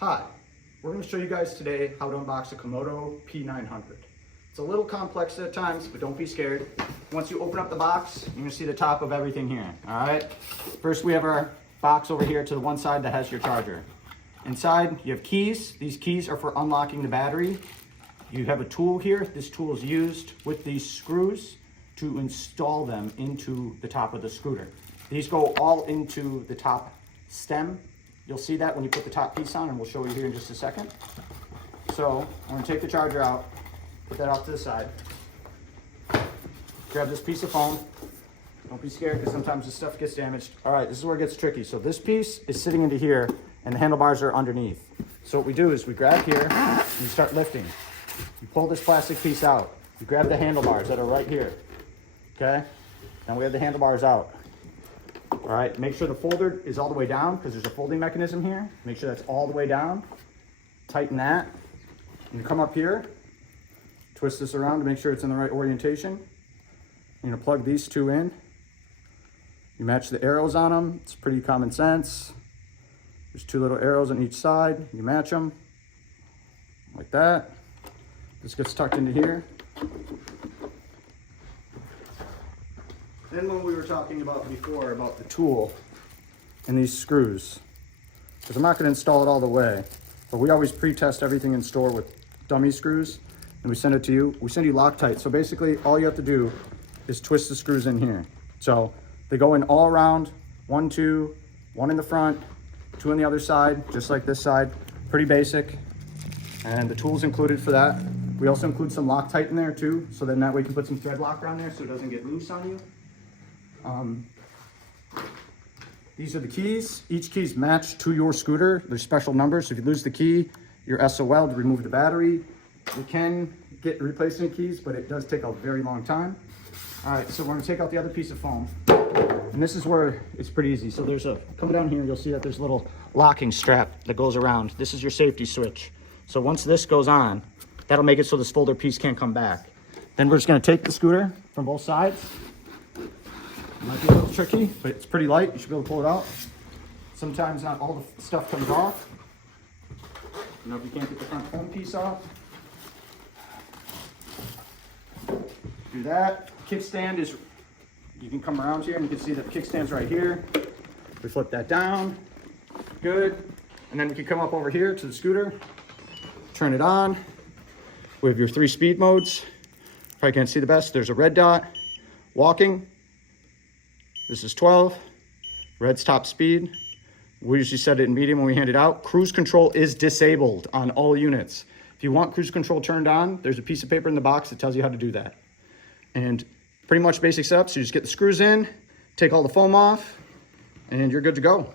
Hi, we're going to show you guys today how to unbox a KOMOTO P900. It's a little complex at times, but don't be scared. Once you open up the box, you're going to see the top of everything here, all right? First, we have our box over here to the one side that has your charger. Inside, you have keys. These keys are for unlocking the battery. You have a tool here. This tool is used with these screws to install them into the top of the scooter. These go all into the top stem. You'll see that when you put the top piece on, and we'll show you here in just a second. So I'm going to take the charger out, put that off to the side. Grab this piece of foam. Don't be scared because sometimes the stuff gets damaged. All right, this is where it gets tricky. So this piece is sitting into here and the handlebars are underneath. So what we do is we grab here and you start lifting. You pull this plastic piece out. You grab the handlebars that are right here. Okay? Now we have the handlebars out. All right, make sure the folder is all the way down because there's a folding mechanism here. Make sure that's all the way down. Tighten that. And you come up here, twist this around to make sure it's in the right orientation. You're gonna plug these two in. You match the arrows on them. It's pretty common sense. There's two little arrows on each side. You match them like that. This gets tucked into here. Then when we were talking about before about the tool and these screws, because I'm not going to install it all the way, but we always pre-test everything in store with dummy screws and we send it to you. We send you Loctite. So basically all you have to do is twist the screws in here. So they go in all around, 1, 2, 1 in the front, 2 on the other side, just like this side. Pretty basic. And the tool's included for that. We also include some Loctite in there too, so then that way you can put some thread lock around there so it doesn't get loose on you. These are the keys. Each key is matched to your scooter. There's special numbers. So if you lose the key, you're SOL to remove the battery. We can get replacement keys, but it does take a very long time. All right, so we're gonna take out the other piece of foam. And this is where it's pretty easy. So come down here, you'll see that there's a little locking strap that goes around. This is your safety switch. So once this goes on, that'll make it so this folder piece can't come back. Then we're just gonna take the scooter from both sides. Might be a little tricky, but it's pretty light. You should be able to pull it out. Sometimes not all the stuff comes off. You know, if you can't get the front foam piece off. Do that. Kickstand is, you can come around here and you can see that the kickstand's right here. We flip that down. Good. And then we can come up over here to the scooter, turn it on. We have your 3 speed modes. Probably can't see the best. There's a red dot, walking. This is 12, red's top speed. We usually set it in medium when we hand it out. Cruise control is disabled on all units. If you want cruise control turned on, there's a piece of paper in the box that tells you how to do that. And pretty much basic steps, you just get the screws in, take all the foam off, and you're good to go.